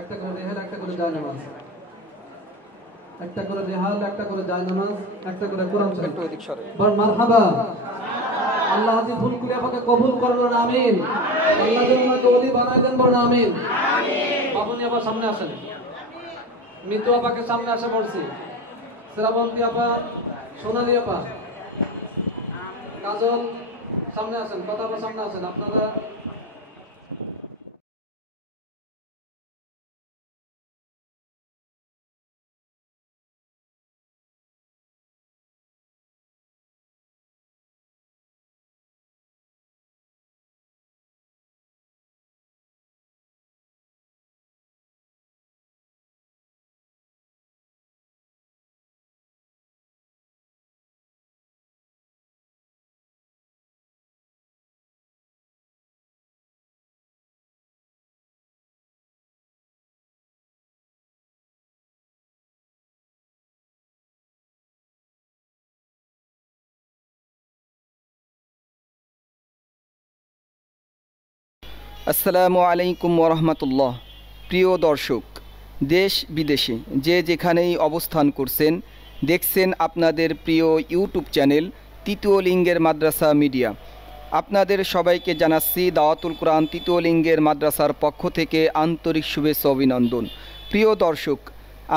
একটা করে রেহাল, একটা করে জায়নামাজ, একটা করে রেহাল, একটা করে জায়নামাজ, একটা করে কোরআন শরীফ। বল মারহাবা। আল্লাহ আজি ভুল করে আমাকে কবুল করবেন, আমিন। আল্লাহ যেন আমাকে ওলি বানায় দেন, বলেন আমিন। বাবুনি আবার সামনে আসেন, মিতু আপাকে সামনে আসে বলছি, শ্রাবন্তী আপা, সোনালী আপা, কাজল সামনে আসেন, কথা সামনে আসেন আপনারা। আসসালামু আলাইকুম ওরহমতুল্লাহ। প্রিয় দর্শক, দেশ বিদেশে যে যেখানেই অবস্থান করছেন, দেখছেন আপনাদের প্রিয় ইউটিউব চ্যানেল তৃতীয় লিঙ্গের মাদ্রাসা মিডিয়া। আপনাদের সবাইকে জানাচ্ছি দাওয়াতুল কোরআন তৃতীয় লিঙ্গের মাদ্রাসার পক্ষ থেকে আন্তরিক শুভেচ্ছা অভিনন্দন। প্রিয় দর্শক,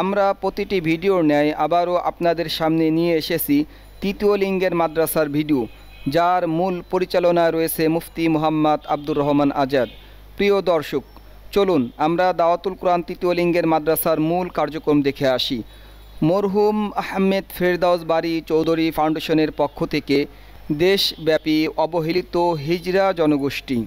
আমরা প্রতিটি ভিডিওর ন্যায় আবারও আপনাদের সামনে নিয়ে এসেছি তৃতীয় লিঙ্গের মাদ্রাসার ভিডিও, যার মূল পরিচালনায় রয়েছে মুফতি মোহাম্মদ আব্দুর রহমান আজাদ। প্রিয় দর্শক, চলুন আমরা দাওয়াতুল কোরআন তৃতীয় লিঙ্গের মাদ্রাসার মূল কার্যক্রম দেখে আসি। মরহুম আহমেদ ফেরদাউস বারী চৌধুরী ফাউন্ডেশনের পক্ষ থেকে দেশব্যাপী অবহেলিত হিজরা জনগোষ্ঠী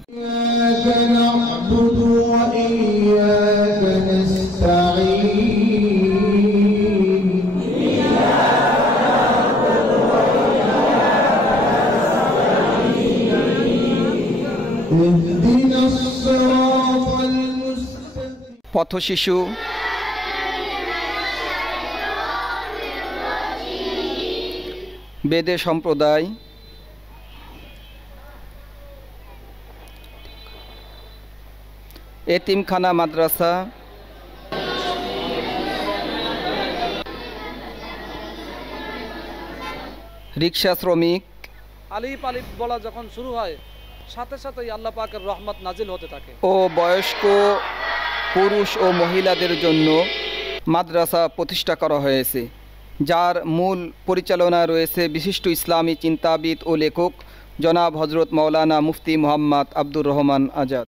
পথশিশু, বেদে সম্প্রদায়, এতিমখানা মাদ্রাসা, রিক্সা শ্রমিক। আলিফ আলিফ বলা যখন শুরু হয়, সাথে সাথেই আল্লাহ পাকের রহমত নাজিল হতে থাকে। ও বয়স্ক পুরুষ ও মহিলাদের জন্য মাদ্রাসা প্রতিষ্ঠা করা হয়েছে, যার মূল পরিচালনায় রয়েছে বিশিষ্ট ইসলামী চিন্তাবিদ ও লেখক জনাব হজরত মাওলানা মুফতি মোহাম্মদ আব্দুর রহমান আজাদ।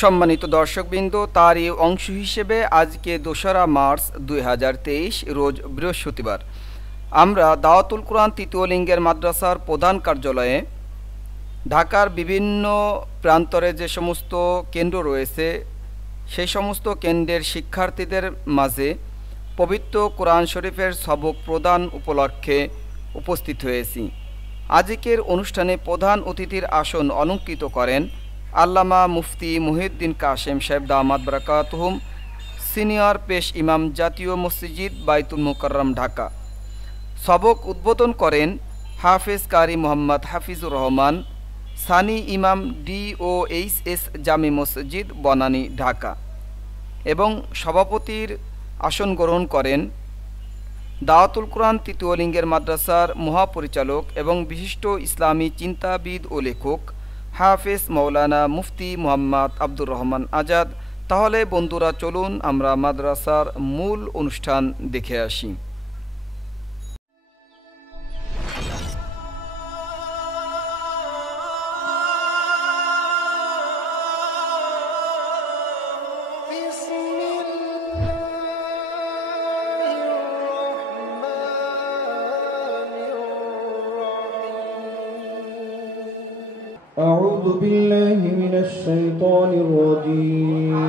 সম্মানিত দর্শকবৃন্দ, তারই অংশ হিসেবে আজকে 2রা মার্চ 2023 রোজ বৃহস্পতিবার আমরা দাওয়াতুল কোরআন তৃতীয় লিঙ্গের মাদ্রাসার প্রধান কার্যালয়ে ঢাকার বিভিন্ন প্রান্তরে যে সমস্ত কেন্দ্র রয়েছে, সেই সমস্ত কেন্দ্রের শিক্ষার্থীদের মাঝে পবিত্র কোরআন শরীফের সবক প্রদান উপলক্ষে উপস্থিত হয়েছি। আজকের অনুষ্ঠানে প্রধান অতিথির আসন অলঙ্কৃত করেন আল্লামা মুফতি মুহিউদ্দিন কাশেম সাহেব দামাত বারাকাতুহুম, সিনিয়র পেশ ইমাম, জাতীয় মসজিদ বাইতুল মুকাররম, ঢাকা। সবক উদ্বোধন করেন হাফেজ কারি মোহাম্মদ হাফিজুর রহমান, সানি ইমাম, DOHS জামি মসজিদ, বনানী, ঢাকা। এবং সভাপতির আসন গ্রহণ করেন দাওয়াতুল কোরআন তৃতীয় লিঙ্গের মাদ্রাসার মহাপরিচালক এবং বিশিষ্ট ইসলামী চিন্তাবিদ ও লেখক হাফেজ মাওলানা মুফতি মোহাম্মদ আব্দুর রহমান আজাদ। তাহলে বন্ধুরা, চলুন আমরা মাদ্রাসার মূল অনুষ্ঠান দেখে আসি। أعوذ بالله من الشيطان الرجيم.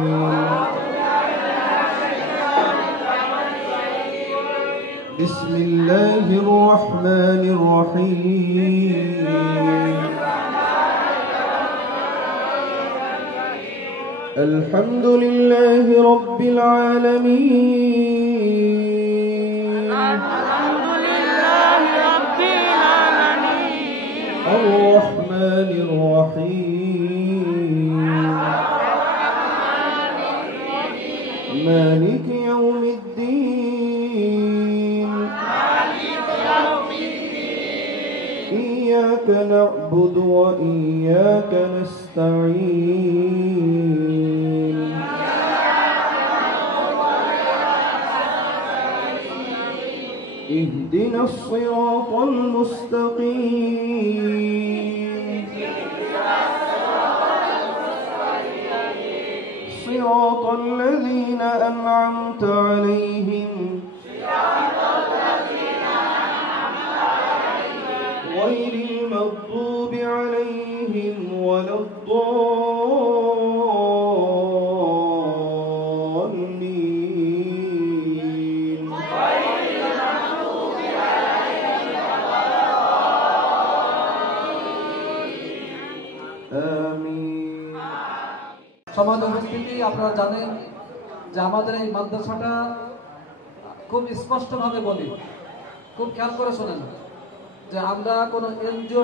بسم الله الرحمن الرحيم. الحمد لله رب العالمين. الرحمن الرحيم. مالك يوم الدين إياك نعبد وإياك نستعين اهدنا الصراط المستقيم صراط الذين أنعمت عليهم غير المغضوب عليهم ولا الضالين آمين সমাজ উপস্থিতি, আপনারা জানেন যে আমাদের এই মাদ্রাসাটা খুব স্পষ্টভাবে বলি, খুব খেয়াল করে শোনেন যে আমরা কোনো এনজিও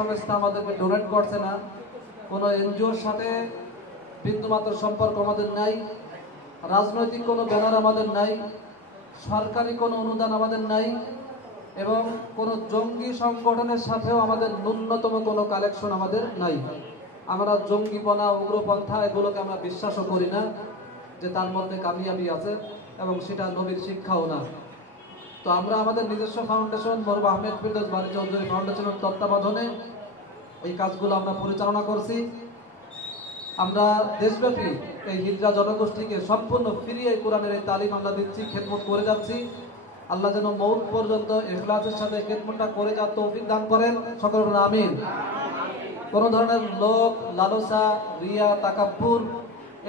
সংস্থা আমাদেরকে ডোনেট করছে না, কোনো এনজিওর সাথে বিন্দুমাত্র সম্পর্ক আমাদের নাই, রাজনৈতিক কোনো ব্যানার আমাদের নাই, সরকারি কোনো অনুদান আমাদের নাই, এবং কোনো জঙ্গি সংগঠনের সাথেও আমাদের ন্যূনতম কোনো কালেকশন আমাদের নাই। আমরা জঙ্গিপনা, উগ্রপন্থা এগুলোকে আমরা বিশ্বাসও করি না যে তার মধ্যে কামিয়াবি আছে, এবং সেটা নবীর শিক্ষাও না। তো আমরা আমাদের নিজস্ব ফাউন্ডেশন মরহুম আহমেদ ফিরদৌস বারী চৌধুরী ফাউন্ডেশনের তত্ত্বাবধানে এই কাজগুলো আমরা পরিচালনা করছি। আমরা দেশব্যাপী এই হিজড়া জনগোষ্ঠীকে সম্পূর্ণ ফিরিয়ে কোরআনের এই তালিম আমরা দিচ্ছি, খেদমত করে যাচ্ছি। আল্লাহ যেন মৌত পর্যন্ত ইখলাসের সাথে খেদমতটা করে যাওয়ার তৌফিক দান করেন, সকলে বলেন আমিন। কোনো ধরনের লোক লালসা, রিয়া, তাকাব্বুর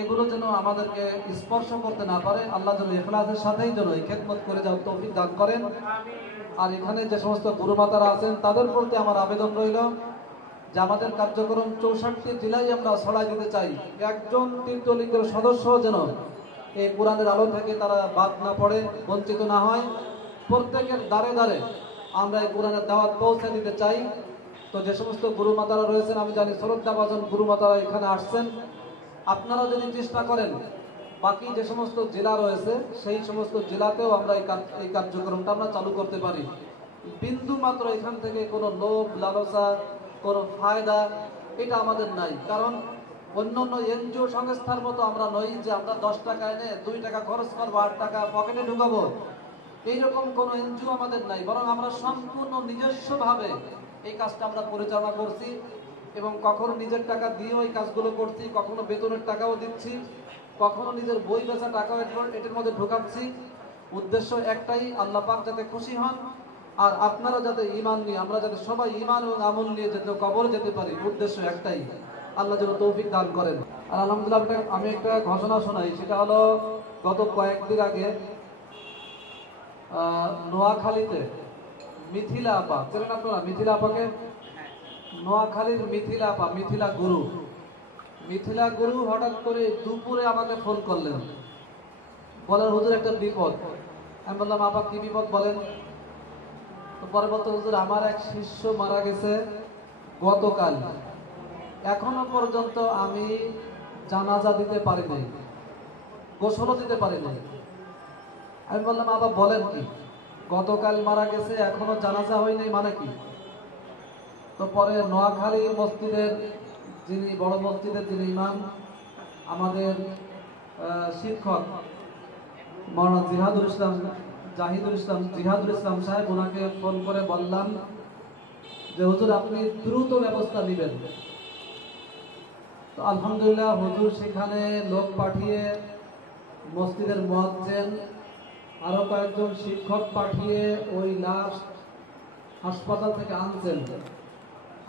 এগুলো যেন আমাদেরকে স্পর্শ করতে না পারে। আল্লাহ যেন ইখলাসের সাথেই যেন এই খেদমত করে যাওয়ার তৌফিক দান করেন। আর এখানে যে সমস্ত গুরুমাতারা আছেন তাদের প্রতি আমার আবেদন রইল যে আমাদের কার্যক্রম 64 জেলায় আমরা ছড়াই দিতে চাই। একজন তীর্থলিঙ্গের সদস্য যেন এই কোরআনের আলো থেকে তারা বাদ না পড়ে, বঞ্চিত না হয়। প্রত্যেকের দ্বারে দ্বারে আমরা এই কোরআনের দাওয়াত পৌঁছে দিতে চাই। তো যে সমস্ত গুরুমাতারা রয়েছেন, আমি জানি শ্রদ্ধাভাজন গুরুমাতারা এখানে আসছেন, আপনারা যদি চেষ্টা করেন বাকি যে সমস্ত জেলা রয়েছে সেই সমস্ত জেলাতেও আমরা এই কার্যক্রমটা আমরা চালু করতে পারি। বিন্দু মাত্র এখান থেকে কোনো লোভ, লালসা, কোনো ফায়দা এটা আমাদের নাই। কারণ অন্য অন্য এনজিও সংস্থার মতো আমরা নই যে আমরা 10 টাকা এনে 2 টাকা খরচ করবো, 8 টাকা পকেটে ঢুকাবো, এইরকম কোনো এনজিও আমাদের নাই। বরং আমরা সম্পূর্ণ নিজস্বভাবে এই কাজটা আমরা পরিচালনা করছি, এবং কখনো নিজের টাকা দিয়েও এই কাজগুলো করছি, কখনো বেতনের টাকাও দিচ্ছি, কখনো নিজের বই বেচা টাকাও এটার মধ্যে ঢোকাচ্ছি। উদ্দেশ্য একটাই, আল্লাহ পাক যাতে খুশি হন, আর আপনারা যাতে ঈমান নিয়ে, আমরা যাতে সবাই ঈমান এবং আমল নিয়ে যেতে কবরে যেতে পারি, উদ্দেশ্য একটাই। আল্লাহ যেন তৌফিক দান করেন। আর আলহামদুলিল্লাহ আমি একটা ঘোষণা শোনাই, সেটা হলো গত কয়েকদিন আগে নোয়াখালীতে মিথিলা আপা, চেনেন আপনারা মিথিলা আপাকে? নোয়াখালীর মিথিলা আপা, মিথিলা গুরু হঠাৎ করে দুপুরে আমাকে ফোন করলেন, বলেন হুজুর একটা বিপদ। আমি বললাম আপা কি বিপদ বলেন? তো পরে বলতো হুজুর আমার এক শিষ্য মারা গেছে গতকাল, এখনো পর্যন্ত আমি জানাজা দিতে পারি নাই, গোসলও দিতে পারি নাই। আমি বললাম আপা বলেন কি, গতকাল মারা গেছে এখনো জানাজা হয় নাই মানে কি? তো পরে নোয়াখালী মসজিদের যিনি বড় মসজিদের যিনি ইমাম, আমাদের শিক্ষক মাওলানা জিহাদুল ইসলাম সাহেব, ওনাকে ফোন করে বললাম যে হুজুর আপনি দ্রুত ব্যবস্থা নেবেন। তো আলহামদুলিল্লাহ হুজুর সেখানে লোক পাঠিয়ে, মসজিদের মুয়াজ্জিন আরো কয়েকজন শিক্ষক পাঠিয়ে ওই লাশ হাসপাতাল থেকে আনছেন।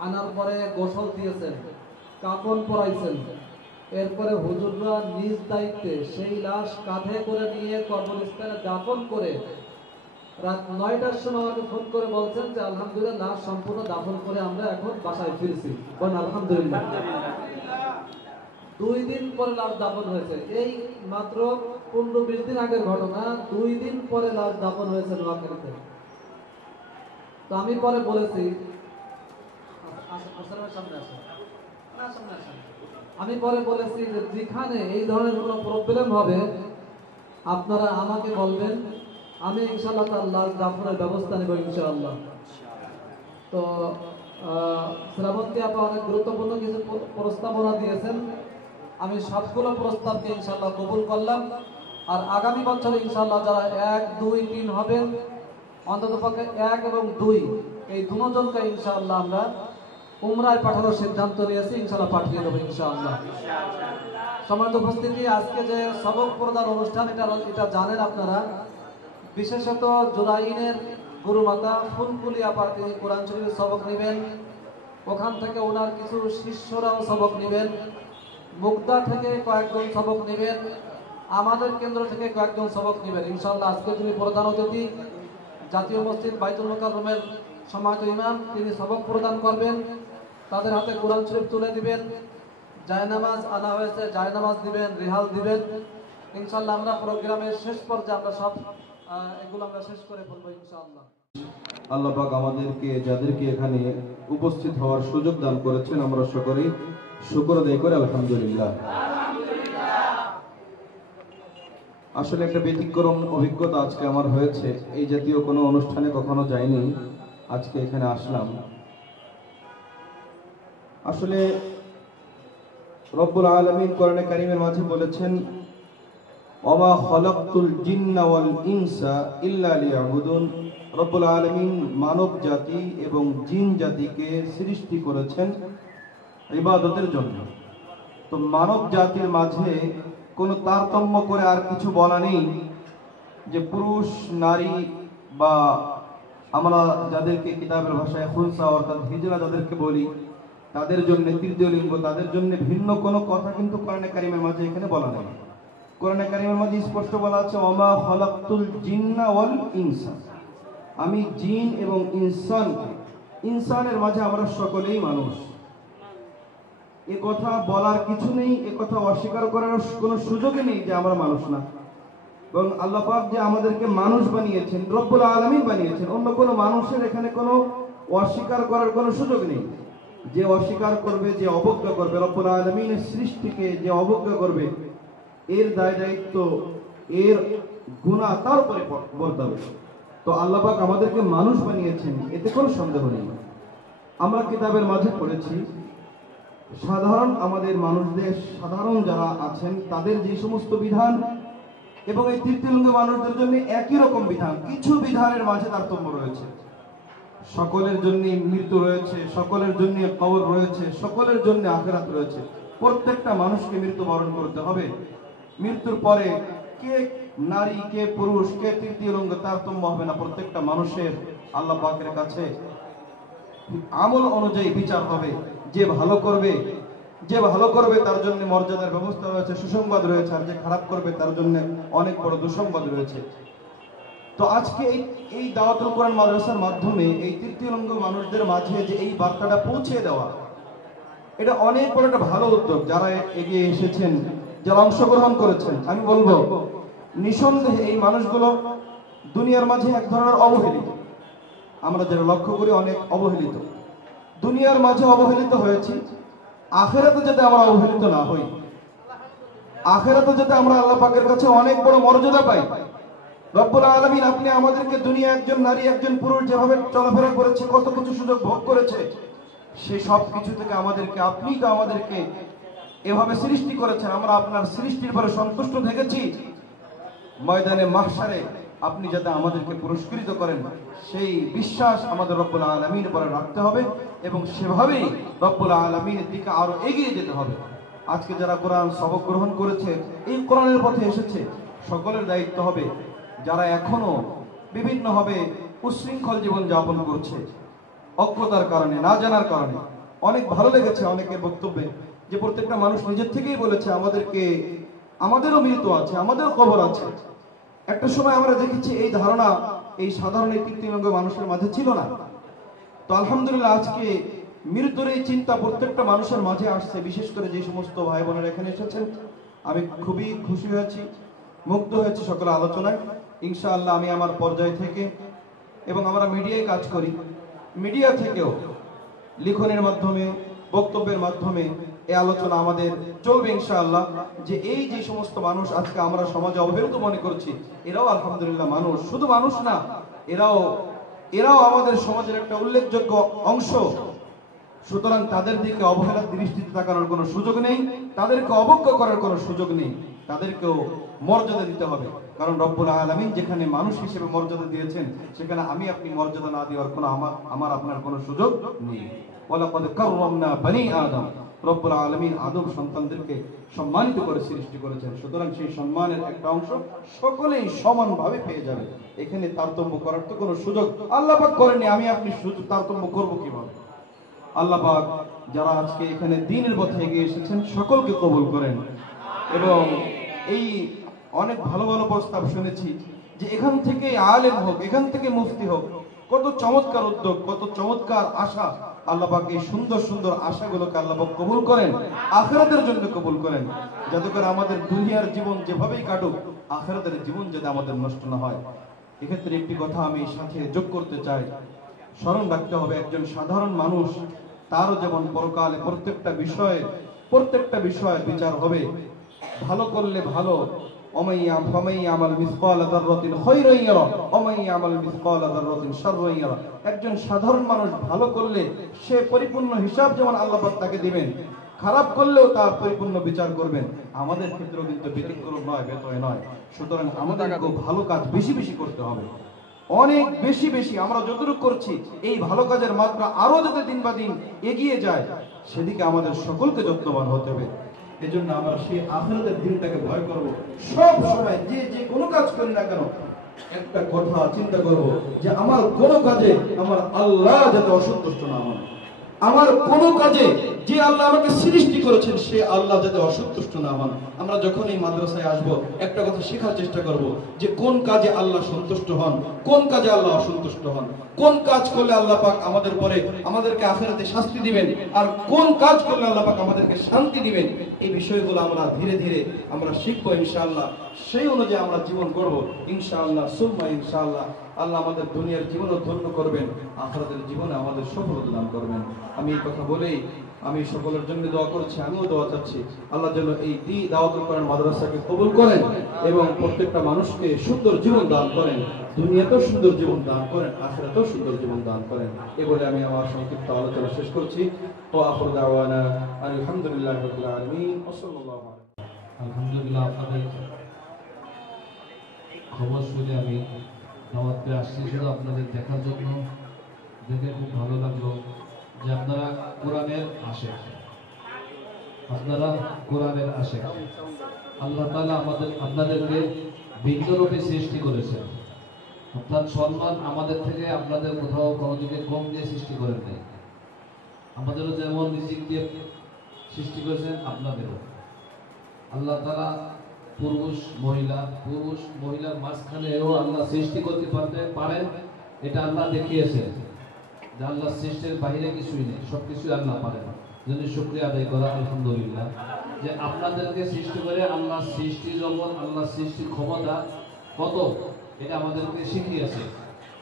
আনার পরে গোসল দিয়েছেন, কাফন পরাইছেন। এরপরে হুজুররা নিজ দায়িত্বে সেই লাশ কাঁধে করে নিয়ে কবরস্থানে দাফন করে রাত 9টার সময় আমাকে ফোন করে বলছেন যে আলহামদুলিল্লাহ লাশ সম্পূর্ণ দাফন করে আমরা এখন বাসায় ফিরছি। বলেন আলহামদুলিল্লাহ। 2 দিন পরে লাশ দাফন হয়েছে। এই মাত্র 15-20 দিন আগের ঘটনা, 2 দিন পরে লাশ দাফন হয়েছে নোয়াখালীতে। তো আমি পরে বলেছি সামনে আসেন, সামনে আসেন। আমি পরে বলেছি যে যেখানে এই ধরনের কোনো প্রবলেম হবে আপনারা আমাকে বলবেন, আমি ইনশাআল্লাহ তার লাল জাফরের ব্যবস্থা নেব ইনশাআল্লাহ। তো শ্রাবন্তী আপা অনেক গুরুত্বপূর্ণ কিছু প্রস্তাবনা দিয়েছেন, আমি সবগুলো প্রস্তাবকে ইনশাআল্লাহ কবুল করলাম। আর আগামী বছর ইনশাআল্লাহ যারা 1, 2, 3 হবেন, অন্ততপক্ষে 1 এবং 2 এই দুজনকে ইনশাআল্লাহ আমরা উমরায় পাঠানোর সিদ্ধান্ত নিয়েছি, ইনশাআল্লাহ পাঠিয়ে দেবো ইনশাআল্লাহ। সম্মানিত উপস্থিতি, আজকে যে সবক প্রদান অনুষ্ঠান এটা জানেন আপনারা, বিশেষত জুরাইনের গুরুমাতা ফুলকুলি আপা তিনি কোরআন শরীফের সবক নেবেন, ওখান থেকে ওনার কিছু শিষ্যরাও সবক নেবেন, মুগদা থেকে কয়েকজন সবক নেবেন, আমাদের কেন্দ্র থেকে কয়েকজন সবক নেবেন ইনশাআল্লাহ। আজকে তিনি প্রধান অতিথি, জাতীয় মসজিদ বাইতুল মোকাররমের সম্মানিত ইমাম, তিনি সবক প্রদান করবেন, তাদের হাতে কোরআন শরীফ তুলে দিবেন, জায়নামাজ আনা হয়েছে জায়নামাজ দিবেন, রিহাল দিবেন ইনশাআল্লাহ। আমরা প্রোগ্রামের শেষ পর্যায়ে আমরা সব এগুলো আমরা শেষ করে ফেলবো ইনশাআল্লাহ। আল্লাহ পাক আমাদেরকে যাদেরকে এখানে উপস্থিত হওয়ার সুযোগ দান করেছেন আমরা সকলেই শুকর আদায় করে আলহামদুলিল্লাহ। আসলে একটা ব্যতিক্রম অভিজ্ঞতা আজকে আমার হয়েছে, এই জাতীয় কোনো অনুষ্ঠানে কখনো যাইনি, আজকে এখানে আসলাম। আসলে রব্বুল আলামিন কোরআনে কারীমের মাঝে বলেছেন, ওমা খলাকতুল জিন্না ওয়াল ইনসা ইল্লা লিয়াবুদুন। রব্বুল আলামিন মানব জাতি এবং জিন জাতিকে সৃষ্টি করেছেন ইবাদতের জন্য। তো মানব জাতির মাঝে কোনো তারতম্য করে আর কিছু বলা নেই যে পুরুষ নারী বা আমরা যাদেরকে কিতাবের ভাষায় খুলসা অর্থাৎ হিজরা যাদেরকে বলি তাদের জন্য তৃতীয় লিঙ্গ, তাদের জন্য ভিন্ন কোনো কথা কিন্তু কোরআনে কারীমের মাঝে এখানে বলা নেই। কোরআনে কারীমের মাঝে স্পষ্ট বলা আছে, ওমা খলাকতুল জিন্না ওয়াল ইনসা। আমি জিন এবং ইনসানকে, ইনসানের মাঝে আমরা সকলেই মানুষ, এ কথা বলার কিছু নেই, এ কথা অস্বীকার করার কোনো সুযোগই নেই যে আমরা মানুষ না। এবং আল্লাহ পাক যে আমাদেরকে মানুষ বানিয়েছেন, রব্বুল আলামিন বানিয়েছেন, অন্য কোনো মানুষের এখানে কোনো অস্বীকার করার কোনো সুযোগ নেই। যে অস্বীকার করবে, যে অবজ্ঞা করবে, রব্বুল আলামিনের সৃষ্টিকে যে অবজ্ঞা করবে, এর দায় দায়িত্ব, এর গুনাহ তার উপরে বর্তাবে। তো আল্লাহ পাক আমাদেরকে মানুষ বানিয়েছেন, এতে কোনো সন্দেহ নেই। আমরা কিতাবের মাঝে পড়েছি সাধারণ আমাদের মানুষদের, সাধারণ যারা আছেন তাদের যে সমস্ত বিধান এবং এই তৃতীয় লিঙ্গ মানুষদের জন্য একই রকম বিধান, কিছু বিধানের মাঝে তারতম্য রয়েছে। সকলের জন্য মৃত্যু রয়েছে, সকলের জন্য কবর রয়েছে, সকলের জন্য আখিরাত রয়েছে। প্রত্যেকটা মানুষকে মৃত্যুবরণ করতে হবে। মৃত্যুর পরে কে নারী, কে পুরুষ, কে তৃতীয় লিঙ্গ তারতম্য হবে না। প্রত্যেকটা মানুষের আল্লাহ পাকের কাছে আমল অনুযায়ী বিচার হবে। যে ভালো করবে তার জন্য মর্যাদার ব্যবস্থা রয়েছে, সুসংবাদ রয়েছে, আর যে খারাপ করবে তার জন্য অনেক বড় দুঃসংবাদ রয়েছে। তো আজকে এই দাওয়াতুল কোরআন মাদ্রাসার মাধ্যমে এই তৃতীয় লিঙ্গ মানুষদের মাঝে যে এই বার্তাটা পৌঁছে দেওয়া, এটা অনেক বড় একটা ভালো উদ্যোগ। যারা এগিয়ে এসেছেন, যারা অংশগ্রহণ করেছেন, আমি বলবো নিঃসন্দেহে এই মানুষগুলো দুনিয়ার মাঝে এক ধরনের অবহেলিত। আমরা যারা লক্ষ্য করি অনেক অবহেলিত, দুনিয়ার মাঝে অবহেলিত হয়েছি। আখিরাতে যাতে আমরা অবহেলিত না হই, আখিরাতে যাতে আমরা আল্লাহ পাকের কাছে অনেক বড় মর্যাদা পাই। রব্বুল আলামিন আপনি আমাদেরকে দুনিয়া একজন নারী একজন পুরুষ যেভাবে চলাফেরা করেছে, কত কিছু সুযোগ ভোগ করেছে, সেই সব কিছু থেকে আপনি তো আমাদেরকে এভাবে সৃষ্টি করেছেন। আমরা আপনার সৃষ্টির পরে সন্তুষ্ট থেকেছি। ময়দানে মাহশারে আপনি যাতে আমাদেরকে পুরস্কৃত করেন, সেই বিশ্বাস আমাদের রব্বুল আলামিনের উপরে রাখতে হবে এবং সেভাবেই রব্বুল আলামিনের দিকে আরো এগিয়ে যেতে হবে। আজকে যারা কোরআন সবক গ্রহণ করেছে, এই কোরআনের পথে এসেছে, সকলের দায়িত্ব হবে যারা এখনো বিভিন্নভাবে উচ্ছৃঙ্খল জীবন যাপন করছে অজ্ঞতার কারণে, না জানার কারণে। অনেক ভালো লেগেছে অনেকের বক্তব্যে যে প্রত্যেকটা মানুষ নিজের থেকেই বলেছে আমাদেরও মৃত্যু আছে, আমাদেরও কবর আছে। একটা সময় আমরা দেখেছি এই ধারণা এই সাধারণ এই তৃতীয় লিঙ্গ মানুষের মাঝে ছিল না। তো আলহামদুলিল্লাহ আজকে মৃত্যুর এই চিন্তা প্রত্যেকটা মানুষের মাঝে আসছে। বিশেষ করে যে সমস্ত ভাই বোনেরা এখানে এসেছেন, আমি খুবই খুশি হয়েছি, মুগ্ধ হয়েছি সকল আলোচনায়। ইনশাআল্লাহ আমি আমার পর্যায় থেকে, এবং আমরা মিডিয়ায় কাজ করি, মিডিয়া থেকেও লিখনের মাধ্যমে, বক্তব্যের মাধ্যমে এই আলোচনা আমাদের চলবে ইনশাআল্লাহ। যে এই যে সমস্ত মানুষ আজকে আমরা সমাজে অবহেলিত মনে করছি, এরাও আলহামদুলিল্লাহ মানুষ, শুধু মানুষ না, এরাও আমাদের সমাজের একটা উল্লেখযোগ্য অংশ। সুতরাং তাদের দিকে অবহেলার দৃষ্টিতে তাকানোর কোনো সুযোগ নেই, তাদেরকে অবজ্ঞা করার কোনো সুযোগ নেই, তাদেরকেও মর্যাদা দিতে হবে। কারণ রব্বুল আলামিন যেখানে মানুষ হিসেবে মর্যাদা দিয়েছেন, সেখানে আমি আপনি মর্যাদা না দেওয়ার কোনো আমার আপনার কোনো সুযোগ নেই। ওয়ালাকাদ কাররামনা বনি আদম, রব্বুল আলামিন আদম সন্তানদেরকে সম্মানিত করে সৃষ্টি করেছেন। সুতরাং সেই সম্মানের একটা অংশ সকলেই সমানভাবে পেয়ে যাবে। এখানে তারতম্য করার তো কোনো সুযোগ আল্লাহ পাক করেনি, আমি আপনি সুযোগ তারতম্য করব কিভাবে? আল্লাহ পাক যারা আজকে এখানে দ্বীনের পথে এগিয়ে এসেছেন সকলকে কবুল করেন। এবং এই অনেক ভালো ভালো প্রস্তাব শুনেছি যে এখান থেকে আলেম হোক, এখান থেকে মুফতি হোক, কত চমৎকার উদ্যোগ, কত চমৎকার আশা। আল্লাহ পাক এই সুন্দর সুন্দর আশাগুলোকে আল্লাহ পাক কবুল করেন, আখিরাতের জন্য কবুল করেন, যাতে করে আমাদের দুনিয়ার জীবন যেভাবেই কাটুক, আখিরাতের জীবন যাতে আমাদের নষ্ট না হয়। এক্ষেত্রে একটি কথা আমি সাথে যোগ করতে চাই, স্মরণ রাখতে হবে একজন সাধারণ মানুষ, তারও যেমন পরকালে প্রত্যেকটা বিষয়ে বিচার হবে। ভালো করলে ভালো, একজন সাধারণ মানুষ ভালো করলে সে পরিপূর্ণ হিসাব যেমন আল্লাহ পাক তাকে দিবেন, খারাপ করলেও তার পরিপূর্ণ বিচার করবেন। আমাদের ক্ষেত্রেও কিন্তু ব্যতিক্রম নয়, ব্যতয় নয়। সুতরাং আমাদেরকে ভালো কাজ বেশি বেশি করতে হবে, অনেক বেশি বেশি। আমরা যতটুকু করছি এই ভালো কাজের মাত্রা আরো যাতে দিন বা দিন এগিয়ে যায়, সেদিকে আমাদের সকলকে যত্নবান হতে হবে। এজন্য আমরা সেই আখিরাতের দিনটাকে ভয় করব। সব সময় যে কোনো কাজ করি না কেন, একটা কথা চিন্তা করব যে আমার কোনো কাজে আমার আল্লাহ যাতে অসন্তুষ্ট না হয়, আমার কোনো কাজে যে আল্লাহ আমাকে সৃষ্টি করেছেন সে আল্লাহ যাতে অসন্তুষ্ট না হন। আমরা যখন এই মাদ্রাসায় আসব একটা কথা শেখার চেষ্টা করব যে কোন কাজে আল্লাহ সন্তুষ্ট হন, কোন কাজে আল্লাহ অসন্তুষ্ট হন, কোন কাজ করলে আল্লাহ পাক আমাদের পরে আমাদেরকে আখিরাতে শাস্তি দিবেন, আর কোন কাজ করলে আল্লাহ পাক আমাদেরকে শান্তি দিবেন। এই বিষয়গুলো আমরা ধীরে ধীরে আমরা শিখবো ইনশাআল্লাহ। সেই অনুযায়ী আমরা জীবন করব ইনশাআল্লাহ, সুম্মা ইনশাআল্লাহ। আল্লাহ আমাদের দুনিয়ার জীবনও ধন্য করবেন, আখিরাতের জীবনে আমাদের সফলতা দান করবেন। আমি এই কথা বলেই আমি সকলের জন্য দোয়া করছি, আমিও দোয়া চাচ্ছি আল্লাহ যেন এই দাওয়াতুল কোরআন মাদ্রাসাকে কবুল করেন এবং প্রত্যেকটা মানুষকে সুন্দর জীবন দান করেন, দুনিয়াতেও সুন্দর জীবন দান করেন, আখিরাতেও সুন্দর জীবন দান করেন। এ বলে আমি আমার সংক্ষিপ্ত আলোচনা শেষ করছি। ওয়া আখিরু দাওয়ানা আলহামদুলিল্লাহি রাব্বিল আলামিন ওয়া সাল্লাল্লাহু আলাইহি। আলহামদুলিল্লাহ, আপনাদের খবর শুনে আমি দাওয়াতে আসছি শুধু আপনাদের দেখার জন্য। দেখে খুব ভালো লাগলো যে আপনারা কোরআনের আশিক, আপনারা কোরআনের আশিক। আল্লাহ তাআলা আপনাদেরকে ভিন্ন রূপে সৃষ্টি করেছেন, অর্থাৎ সম্মান আমাদের থেকে আপনাদের কোথাও কোনো দিকে কম দিয়ে সৃষ্টি করেন নাই। আমাদেরও যেমন রিজিক দিয়ে সৃষ্টি করেছেন, আপনাদেরও আল্লাহ তাআলা পুরুষ মহিলার মাঝখানেও আল্লাহ সৃষ্টি করতে পারেন। এটা আল্লাহ দেখিয়েছেন যে আল্লাহ সৃষ্টির বাইরে কিছুই নেই, সবকিছু আল্লাহ পারেন। যদি শুকরিয়া আদায় করা আলহামদুলিল্লাহ যে আপনাদেরকে সৃষ্টি করে আল্লাহ সৃষ্টি জগৎ, আল্লাহ সৃষ্টির ক্ষমতা কত এটা আমাদেরকে শিখিয়েছে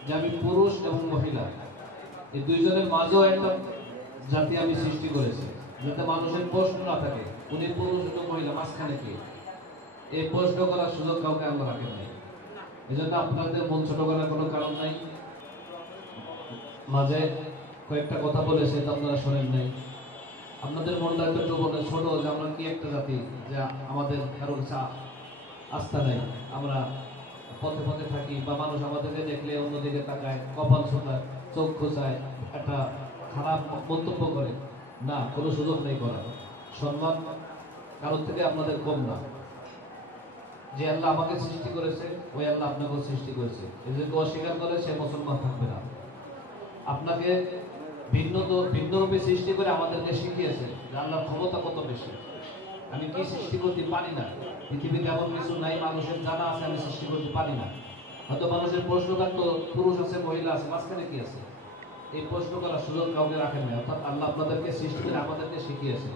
যে আমি পুরুষ এবং মহিলা এই দুইজনের মাঝেও একটা জাতি আমি সৃষ্টি করেছি, যাতে মানুষের প্রশ্ন না থাকে উনি পুরুষ এবং মহিলা মাঝখানে কি, এই প্রশ্ন করার সুযোগ কাউকে আল্লাহ রাখেন নাই। এই জন্য আপনাদের মন ছোট করার কোনো কারণ নাই। মাঝে কয়েকটা কথা বলে সেটা আপনারা শোনেন নাই। আপনাদের মনটা একটু ছোট যে আমরা কি একটা জাতি, যে আমাদের কারোর আস্থা নেই, আমরা পথে পথে থাকি বা মানুষ আমাদেরকে দেখলে অন্যদিকে তাকায়, কপাল ছোটায়, চোখ খোঁচায়, একটা খারাপ মন্তব্য করে। না, কোনো সুযোগ নেই করার। সম্মান কারোর থেকে আপনাদের কম না। যে আল্লাহ আমাকে সৃষ্টি করেছে ওই আল্লাহ আপনাকেও সৃষ্টি করেছে। এদেরকে অস্বীকার করে সে মুসলমান থাকবে না। আপনাকে ভিন্ন রূপে সৃষ্টি করে আমাদেরকে শিখিয়েছে যে আল্লাহর ক্ষমতা কত বেশি। আমি কি সৃষ্টি করতে পারি না, পৃথিবীতে এমন কিছু নাই মানুষের জানা আছে আমি সৃষ্টি করতে পারি না। হয়তো মানুষের প্রশ্ন থাকতো পুরুষ আছে মহিলা আছে, মাঝখানে কি আছে, এই প্রশ্ন করার সুযোগ কাউকে রাখেন না। অর্থাৎ আল্লাহ আপনাদেরকে সৃষ্টি করে আমাদেরকে শিখিয়েছে,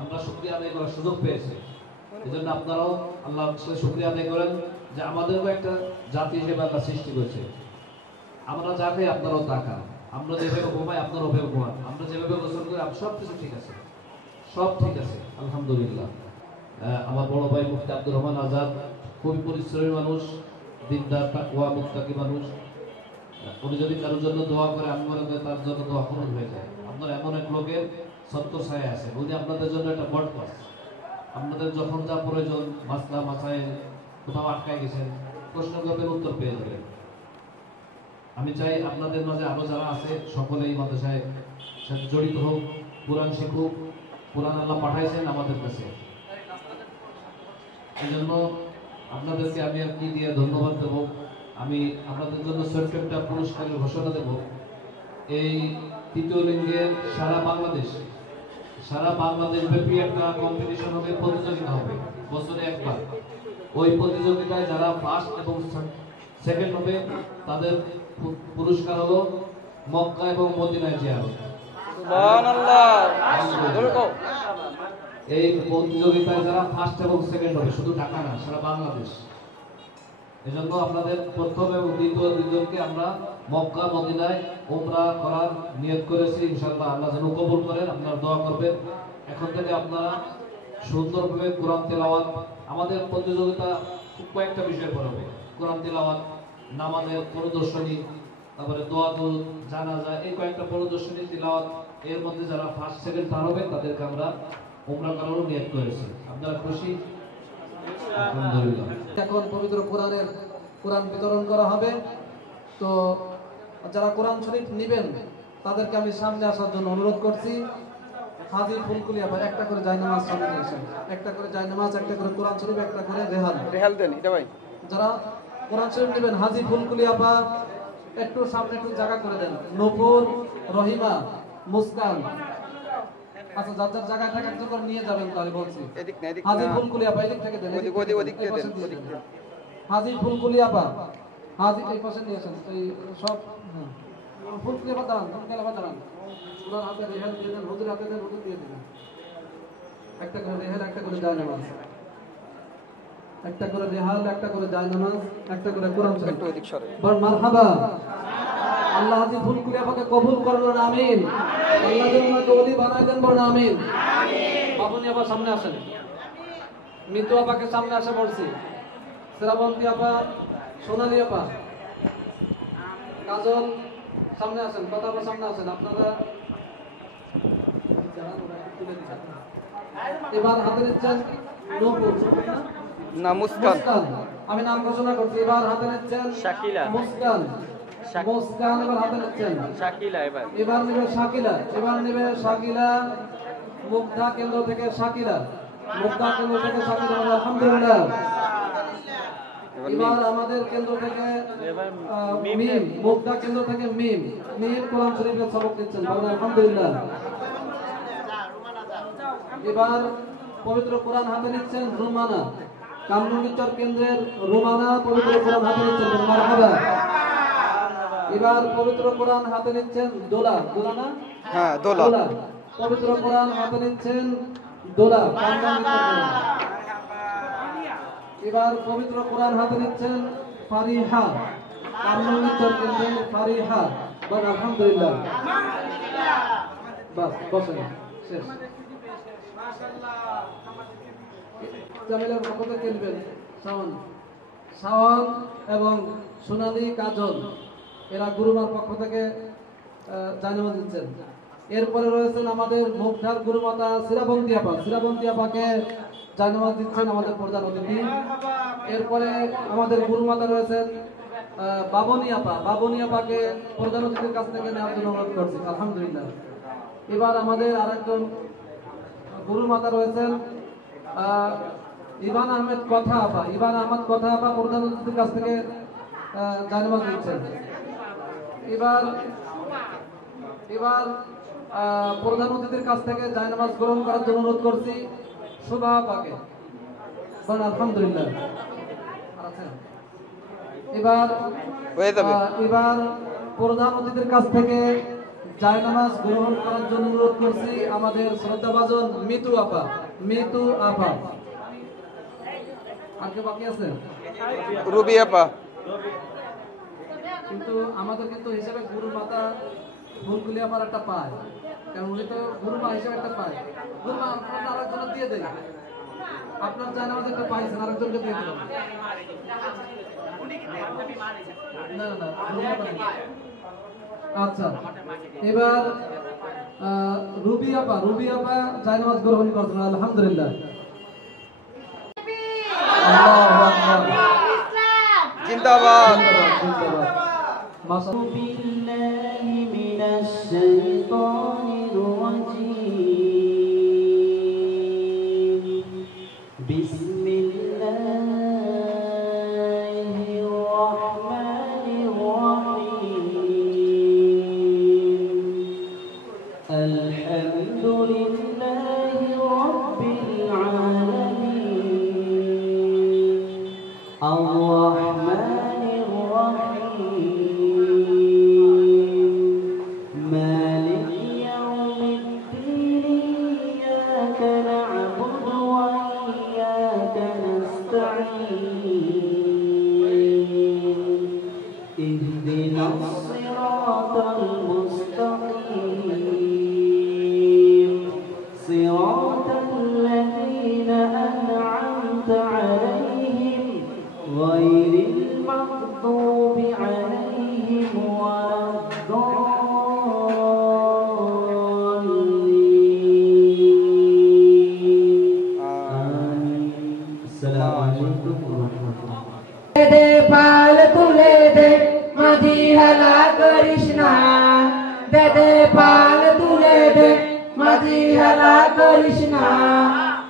আমরা শুকরিয়া আদায় করার সুযোগ পেয়েছি। এই জন্য আপনারাও আল্লাহর সাথে শুকরিয়া আদায় করেন যে আমাদেরও একটা জাতি হিসেবে আল্লাহ সৃষ্টি করেছে। আমরা যা খাই আপনারাও তা খান, আমরা যেভাবে ঘুমাই আপনারাও ওভাবে ঘুমান, আমরা যেভাবে গোসল করি সব কিছু ঠিক আছে, সব ঠিক আছে আলহামদুলিল্লাহ। আমার বড় ভাই মুফতি আব্দুর রহমান আজাদ খুবই পরিশ্রমী মানুষ, দিনদার তাকওয়া মুত্তাকি মানুষ। উনি যদি কারোর জন্য দোয়া করে, আমি মনে করি তার জন্য দোয়া কবুল হয়ে যায়। আপনার এমন এক লোকের সত্য ছায়া আছে, উনি আপনাদের জন্য একটা বট পাস। আপনাদের যখন যা প্রয়োজন, মাসলা মাসাইল কোথাও আটকায় গেছেন, প্রশ্ন করবেন, উত্তর পেয়ে যাবেন। আমি চাই আপনাদের মাঝে আরো যারা আছে সকলেই মাদ্রাসায় সাথে জড়িত হোক, কোরআন শিখুক। কোরআন আল্লাহ পাঠাইছেন আমাদের কাছে, এই জন্য আপনাদেরকে আমি আর কি দিয়ে ধন্যবাদ দেব। আমি আপনাদের জন্য ছোট্ট একটা পুরস্কারের ঘোষণা দেব। এই তৃতীয় লিঙ্গের সারা বাংলাদেশ ব্যাপী একটা কম্পিটিশন হবে, প্রতিযোগিতা হবে বছরে একবার। ওই প্রতিযোগিতায় যারা ফার্স্ট এবং সেকেন্ড হবে তাদের পুরস্কার হলো মক্কা এবং মদিনায় জিয়ারত। এই প্রতিযোগিতায় যারা ফার্স্ট এবং সেকেন্ড হবে, শুধু ঢাকা না, সারা বাংলাদেশ। এজন্য আপনাদের প্রথম এবং দ্বিতীয় দুজনকে আমরা মক্কা মদিনায় উমরা করার নিয়ত করেছি। ইনশাআল্লাহ আল্লাহ যেন কবুল করেন, আপনারা দোয়া করবেন। এখন থেকে আপনারা সুন্দরভাবে কোরআন তেলাওয়াত, আমাদের প্রতিযোগিতা খুব কয়েকটা বিষয় পর হবে। কোরআন তেলাওয়াত, নামাজের পরিদর্শনী, তারপরে দোয়াতুল জানাজা, এই কয়েকটা পরিদর্শনী তেলাওয়াত। এর মধ্যে যারা ফার্স্ট সেকেন্ড থার্ড হবে তাদেরকে আমরা উমরা করারও নিয়ত করেছি। আপনারা খুশি? আলহামদুলিল্লাহ। এখন পবিত্র কোরআন বিতরণ করা হবে। তো যারা কোরআন শরীফ নেবেন তাদেরকে আমি সামনে আসার জন্য অনুরোধ করছি। হাজি ফুলকুলি আবার একটা করে জায়নামাজ সামনে আসেন, একটা করে জায়নামাজ, একটা করে কোরআন শরীফ, একটা করে রেহাল দেন। এটা ভাই যারা কোরআন শরীফ নেবেন, হাজি ফুলকুলি আপা একটু সামনে একটু জায়গা করে দেন। নূপুর, রহিমা, মুস্কান, আচ্ছা যার যার জায়গায় থাকে একটু করে নিয়ে যাবেন। তাহলে বলছি হাজি ফুলকুলি আপা এদিক থেকে দেন, ওদিক থেকে দেন। হাজি ফুলকুলি আপা, হাজি এই পাশে নিয়ে আসেন। এই সব ফুলকুলি আপা দাঁড়ান, ফুলকুলি আপা দাঁড়ান। ওনার হাতে রেহাল দিয়ে দেন, হুজুর হাতে দেন, হুজুর দিয়ে দেন। একটা করে রেহাল, একটা করে জায়নামাজ, একটা করে রেহাল, একটা করে জায়নামাজ, একটা করে কোরআন শরীফ। বল মারহাবা। আল্লাহ হাজি ফুলকুলি আপাকে কবুল করলেন, আমিন। আল্লাহ যেন ওনাকে ওলি বানায় দেন, বলেন আমিন। বাবুনি আপা সামনে আসেন, মিতু আপাকে সামনে আসে বলছি, শ্রাবন্তী আপা, সোনালী আপা, কাজল সামনে আসেন, কথা আপা সামনে আসেন। আপনারা এবার হাতে নিচ্ছেন নূপুর না মুস্কান, আমি নাম ঘোষণা করছি। এবার হাতে নিচ্ছেন শাকিলা, মুস্কান এবার হাতে নিচ্ছেন শাকিলা, এবার নেবে শাকিলা, এবার নেবে শাকিলা মুগ্ধা কেন্দ্র থেকে শাকিলা, মুগ্ধা কেন্দ্র থেকে শাকিলা। আলহামদুলিল্লাহ। এবার আমাদের কেন্দ্র থেকে মিম, মুগ্ধা কেন্দ্র থেকে মিম কোরআন শরীফের সবক দিচ্ছেন। আলহামদুলিল্লাহ। এবার পবিত্র কোরআন হাতে নিচ্ছেন রুমানা, কামরুঙ্গিচর কেন্দ্রের রুমানা পবিত্র কোরআন হাতে নিচ্ছেন। মারহাবা। এবার পবিত্র কোরআন হাতে নিচ্ছেন দোলা, না হ্যাঁ দোলা, পবিত্র কোরআন হাতে নিচ্ছেন দোলা, এবার পবিত্র কোরআন হাতে নিচ্ছেন ফারিহা, কামরুঙ্গিচর কেন্দ্রের ফারিহা। বল আলহামদুলিল্লাহ। বাস বসেন, শেষ। জামিলার পক্ষ থেকে নেবেন শাওন এবং সোনালী, কাজল, এরা গুরুমার পক্ষ থেকে জানানো দিচ্ছেন। এরপরে রয়েছেন আমাদের মুগ্ধার গুরুমাতা শ্রাবন্তী আপাকে জানানো দিচ্ছেন আমাদের প্রধান অতিথি। এরপরে আমাদের গুরুমাতা রয়েছেন বাবনী আপাকে প্রধান অতিথির কাছ থেকে নেওয়ার জন্য অনুরোধ করছি। আলহামদুলিল্লাহ। এবার আমাদের আরেকজন গুরুমাতা রয়েছেন ইবান আহমেদ কথা আপা প্রধান অতিথির কাছ থেকে জানানো দিচ্ছেন। এবার প্রধান অতিথির কাছ থেকে জায়নামাজ গ্রহণ করার জন্য অনুরোধ করছি শোভা আপাকে। আলহামদুলিল্লাহ। এবার প্রধান অতিথির কাছ থেকে জায়নামাজ গ্রহণ করার জন্য অনুরোধ করছি আমাদের শ্রদ্ধাভাজন মিতু আপা। আর কে বাকি আছে? রুবি আপা। কিন্তু আমাদের কিন্তু হিসাবে গুরু মাতা ফুলকুলি আমার একটা পায়, কারণ উনি তো গুরু মা হিসাবে একটা পায়। বলুন আমরা আরেকজনকে দিয়ে দেই। আপনার জানামাজ একটা পাইছেন, আরেকজনকে দিয়ে দিলাম। না না আচ্ছা, এবার রুবি আপা জায়নামাজ গ্রহণ করছেন, আলহামদুলিল্লাহ। আল্লাহু আকবার, জিন্দাবাদ। মাশাআল্লাহ। بالله من الشيطان الرجيم بسم الله الرحمن الرحيم الحمد لله رب العالمين الرحمن الرحيم مالك يوم الدين إياك نعبد وإياك نستعين اهدنا الصراط المستقيم صراط الذين أنعمت عليهم غير المغضوب عليهم ولا الضالين آمين السلام عليكم ورحمة الله দে পাল তুলে দে মাঝি হেলা করিস না, দে দে পাল তুলে দে মাঝি হেলা করিস না,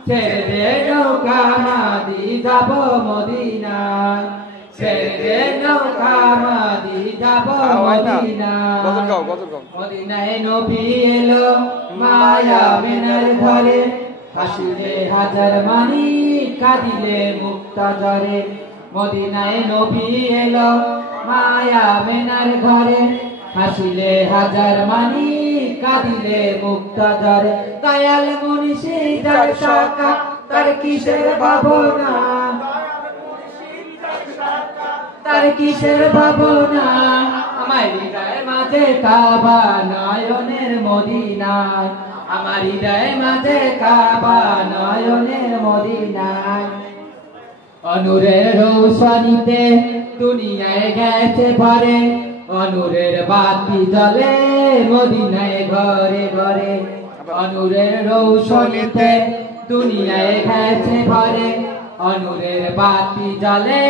ছেড়ে দে নৌকা মাঝি যাব মদিনা, ছেড়ে দে নৌকা মাঝি যাব মদিনা। মদিনায় নবী এলো মায়া মেনার ঘরে, হাসিলে হাজার মানি কাঁদিলে মুক্তা ঝরে। মদিনায় নবী এলো মায়া মেনার ঘরে, হাসিলে হাজার মানি কাঁদিলে মুক্তা ঝরে। দয়াল মুনিশি যার শাখা তার কিসের ভাবনা, তার কিসের ভাবনা, আমার হৃদয় মাঝে কাবা নয়নের মদিনা, আমার হৃদয় মাঝে কাবা নয়নের মদিনা। অনুরের রৌশনীতে দুনিয়ায় গেছে ভরে, অনুরের বাতি জ্বলে মদিনায় ঘরে ঘরে। অনুরের রৌশনীতে দুনিয়ায় গেছে ভরে, অনুরের বাতি জ্বলে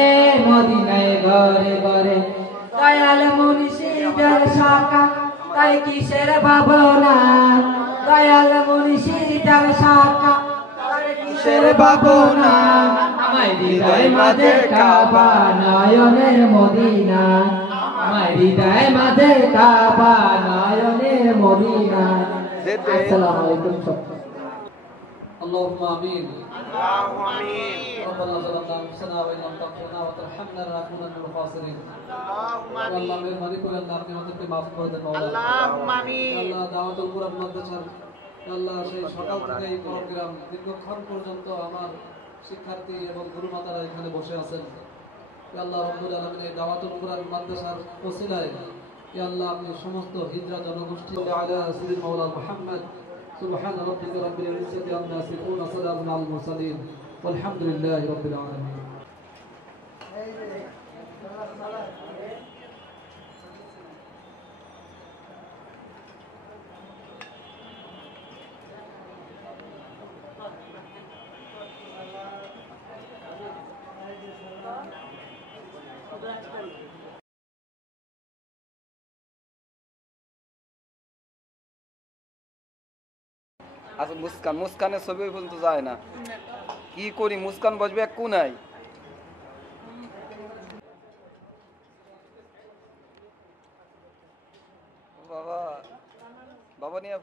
মদিনায় ঘরে ঘরে। দয়াল মুনিশি যার শাখা তাই কিসের ভাবনা, দয়াল মুনিশি যার শাখা তাই কিসের ভাবনা, আমার হৃদয় মাঝে কাবা নয়নের মদিনা, আমার হৃদয় মাঝে কাবা নয়নের মদিনা। আসসালামু আলাইকুম। اللهم آمين. ربنا ظلمنا أنفسنا وإن لم تغفر لنا وترحمنا لنكونن من الخاسرين. আল্লাহ মেহরবানি করে আল্লাহ আপনি আমাদেরকে মাফ করে দেন মাওলানা। আল্লাহুম্মা আমিন। আল্লাহ দাওয়াতুল কুরআন মাদ্রাসার আল্লাহ সেই সকাল থেকে এই প্রোগ্রাম দীর্ঘক্ষণ পর্যন্ত আমার শিক্ষার্থী এবং গুরুমাতারা এখানে বসে আছেন। আল্লাহ রাব্বুল আলামিন এই দাওয়াতুল কুরআন মাদ্রাসার ওসিলায় আল্লাহ আপনি সমস্ত হিজরা জনগোষ্ঠী আলা সাইয়্যিদিনা মাওলানা মুহাম্মদ سبحان ربك رب العزة عما يصفون وسلام على المرسلين والحمد لله رب العالمين. আচ্ছা মুস্কানের ছবি ওই পর্যন্ত যায় না, কি করি? মুস্কান বসবে এক কোনায়। বাবা বাবা নিয়ে